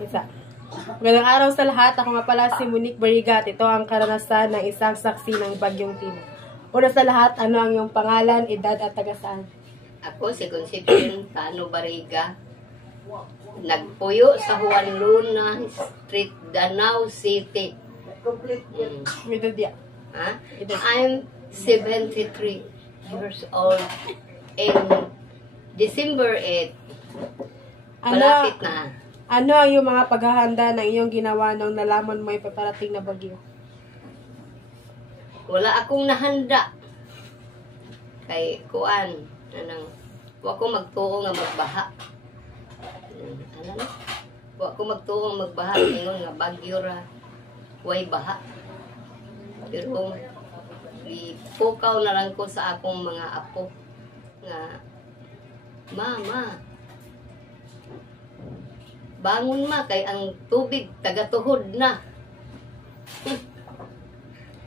Isa. Magandang araw sa lahat. Ako nga pala si Monique Barigat. Ito ang karanasan ng isang saksi ng Bagyong Tina. Una sa lahat, ano ang iyong pangalan, edad at taga-saan? Ako si Concepcion Tano Bariga. Nagpuyo sa Juan Luna Street, Danau City. Edad ya. Ha? I'm 73 years old in December 8. Malapit na. Ano ang iyong mga paghahanda ng iyong ginawa nung nalaman mo ay paparating na bagyo? Wala akong nahanda. Kay kuan, wa ko magtuo nga magbaha. Ano na? Wa ko magtuo nga magbaha ingon nga bagyo ra. Way baha. Pero ipukaw na lang ko sa akong mga apo nga mama, bangon ma kay ang tubig taga-tuhod na.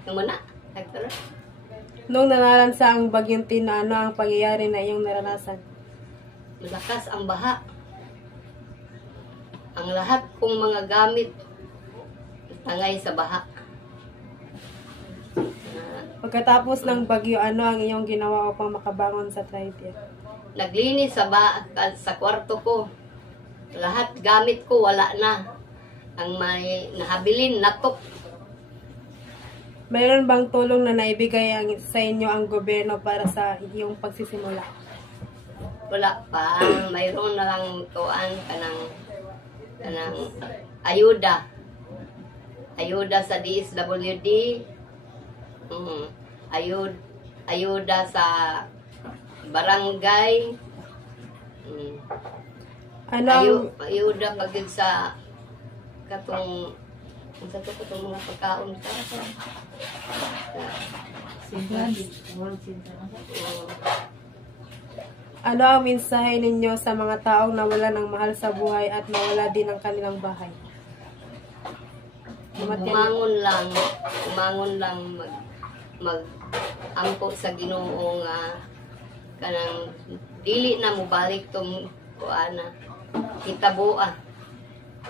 Naman na. Nung nanaranasan ang Bagyong Tina, ano ang pangyayari na iyong naranasan? Malakas ang baha. Ang lahat kong mga gamit tangay sa baha. Pagkatapos ng bagyo, ano ang iyong ginawa upang makabangon sa trahedya? Naglinis sa kwarto ko. Lahat gamit ko wala na. Ang may nahabilin natok. Mayroon bang tulong na naibigay sa inyo ang gobyerno para sa iyong pagsisimula? Wala pa. Mayroon na lang tuan kanang ayuda. Ayuda sa DSWD. Ayuda sa barangay. Ayuda pagid sa katong mga pagkaon ka. Ano ang mensahe ninyo sa mga taong nawala ng mahal sa buhay at nawala din ang kanilang bahay? Umangon lang mag-ampo sa Ginoo nga kanang dili na mo balik tong kuana kitabo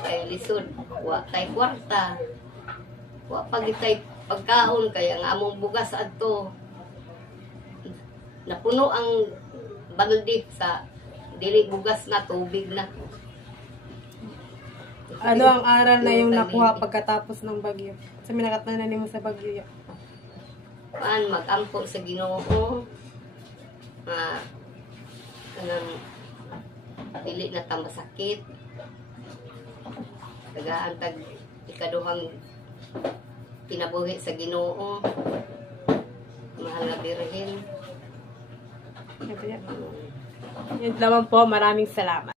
kay lisod wa kay kwarta wa pagitay pagkaon kaya nga among bugas adto napuno ang balde sa dili bugas na tubig na. Ano ang aral na yung nakuha pagkatapos ng bagyo? Sa minakatnan mo sa bagyo ya? Mag-ampo sa Ginoo kanang dili na ta masakit. Tagaantag ikaduhang pinabuhi sa Ginoo. Mahal na Birhen. Yan naman po, maraming salamat.